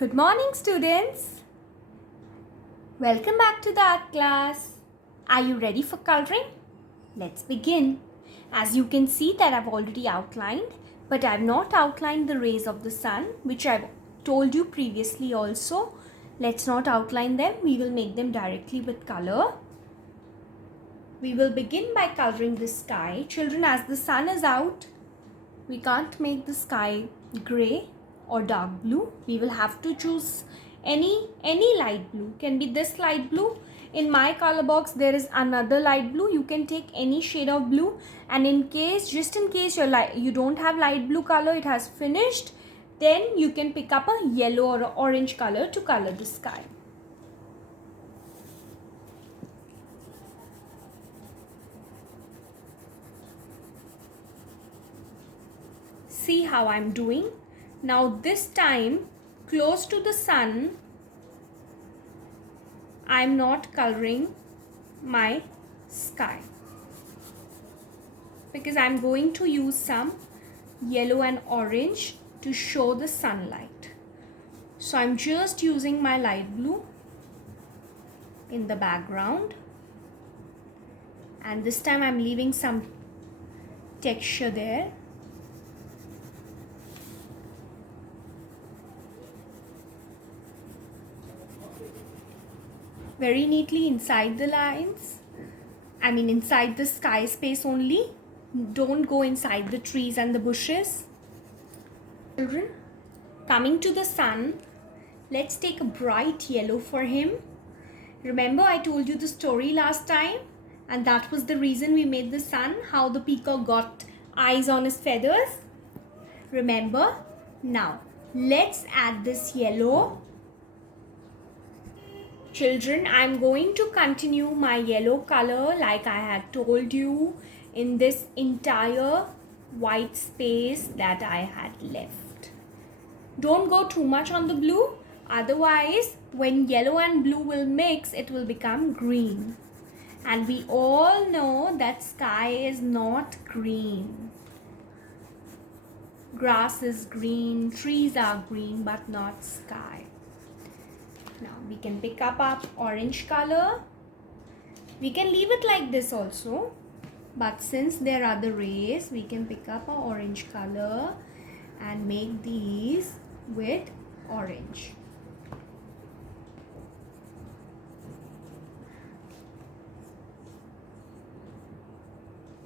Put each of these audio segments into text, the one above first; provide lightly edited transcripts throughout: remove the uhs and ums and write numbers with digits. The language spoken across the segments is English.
Good morning, students. Welcome back to the art class. Are you ready for coloring? Let's begin. As you can see that I've already outlined, but I've not outlined the rays of the sun, which I've told you previously also. Let's not outline them. We will make them directly with color. We will begin by coloring the sky. Children, as the sun is out, we can't make the sky gray or dark blue. We will have to choose any light blue. Can be this light blue. In my color box there is another light blue. You can take any shade of blue, and just in case you don't have light blue color, it has finished, then you can pick up a yellow or orange color to color the sky. See how I'm doing. Now this time, close to the sun, I'm not coloring my sky because I'm going to use some yellow and orange to show the sunlight. So I'm just using my light blue in the background, and this time I'm leaving some texture there. Very neatly inside the lines. Inside the sky space only. Don't go inside the trees and the bushes. Children, coming to the sun, let's take a bright yellow for him. Remember I told you the story last time, and that was the reason we made the sun, how the peacock got eyes on his feathers. Remember? Now, let's add this yellow. Children, I'm going to continue my yellow color like I had told you in this entire white space that I had left. Don't go too much on the blue, otherwise when yellow and blue will mix, it will become green. And we all know that sky is not green. Grass is green, trees are green, but not sky. Now we can pick up our orange color. We can leave it like this also, but since there are the rays, we can pick up our orange color and make these with orange.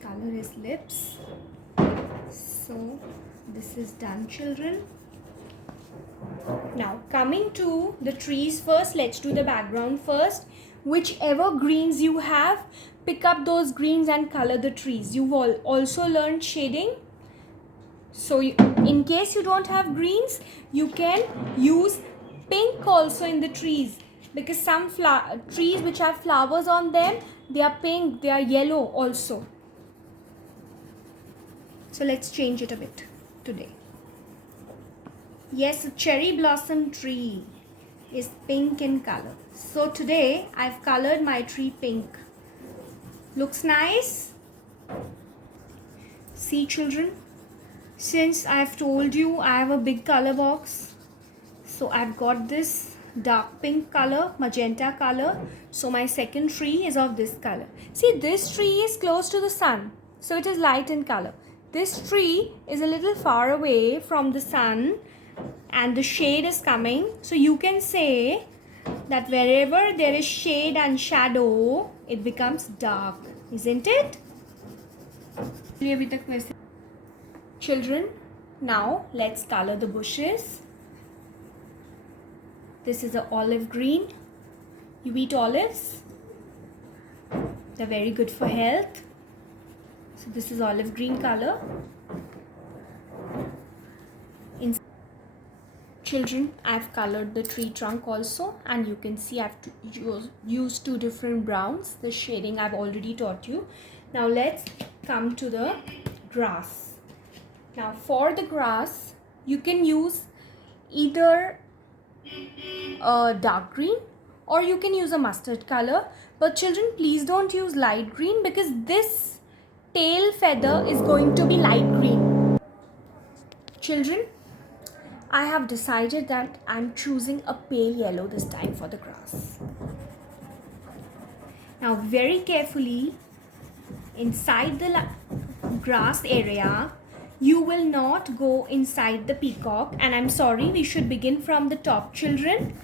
Color his lips. So this is done, children. Now coming to the trees first, let's do the background first. Whichever greens you have, pick up those greens and color the trees. You've also learned shading. So in case you don't have greens, you can use pink also in the trees, because some trees which have flowers on them, they are pink, they are yellow also. So let's change it a bit today. Yes, a cherry blossom tree is pink in color. So today I've colored my tree pink. Looks nice? See, children, since I've told you I have a big color box, so I've got this dark pink color, magenta color. So my second tree is of this color. See, this tree is close to the sun, so it is light in color. This tree is a little far away from the sun, and the shade is coming. So you can say that wherever there is shade and shadow, it becomes dark, isn't it? Children, now let's color the bushes. This is an olive green. You eat olives? They're very good for health. So this is olive green color. Children, I've colored the tree trunk also, and you can see I've used two different browns. The shading I've already taught you. Now let's come to the grass. Now for the grass, you can use either a dark green or you can use a mustard color. But children, please don't use light green, because this tail feather is going to be light green. Children, I have decided that I'm choosing a pale yellow this time for the grass. Now very carefully, inside the grass area, you will not go inside the peacock, and I'm sorry, we should begin from the top, children.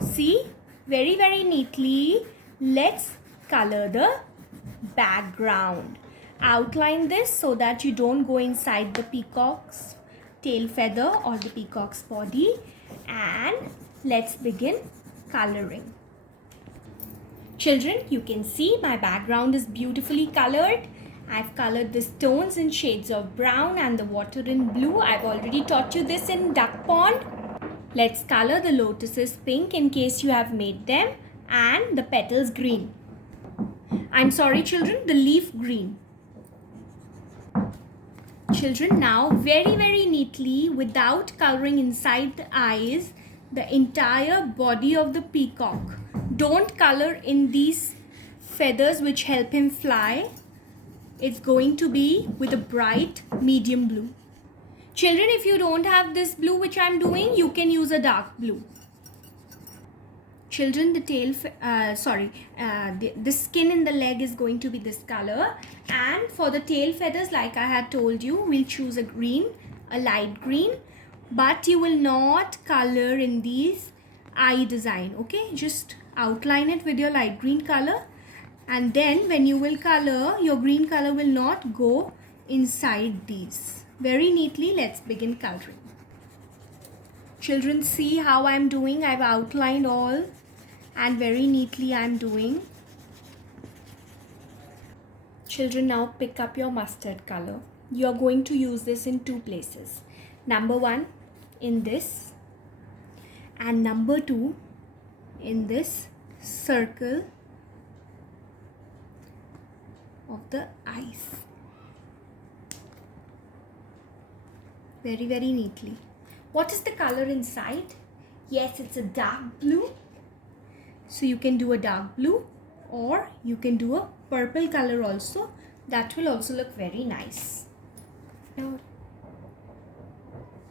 See, very neatly, let's color the background. Outline this so that you don't go inside the peacock's tail feather or the peacock's body, and let's begin coloring. Children, you can see my background is beautifully colored. I've colored the stones in shades of brown and the water in blue. I've already taught you this in duck pond. Let's color the lotuses pink in case you have made them, and the petals green. I'm sorry children, the leaf green. Children, now very neatly, without coloring inside the eyes, the entire body of the peacock. Don't color in these feathers which help him fly. It's going to be with a bright medium blue. Children, if you don't have this blue which I'm doing, you can use a dark blue. Children, the tail, the skin in the leg is going to be this color, and for the tail feathers, like I had told you, we'll choose a green, a light green, but you will not color in these eye design, okay? Just outline it with your light green color, and then when you will color, your green color will not go inside these. Very neatly, let's begin coloring. Children, see how I'm doing. I've outlined all and very neatly I'm doing. Children, now pick up your mustard color. You are going to use this in two places. Number one, in this, and number two, in this circle of the eyes. Very neatly. What is the color inside? Yes, it's a dark blue. So you can do a dark blue, or you can do a purple color also. That will also look very nice.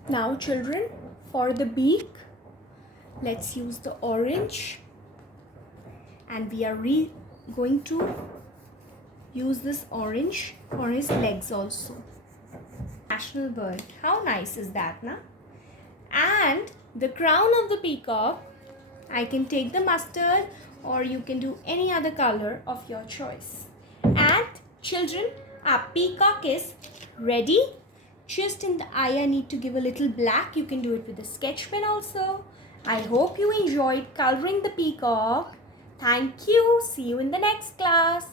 Now children, for the beak, let's use the orange, and we are going to use this orange for his legs also. National bird. How nice is that, na? And the crown of the peacock, I can take the mustard, or you can do any other color of your choice. And children, our peacock is ready. Just in the eye, I need to give a little black. You can do it with a sketch pen also. I hope you enjoyed coloring the peacock. Thank you. See you in the next class.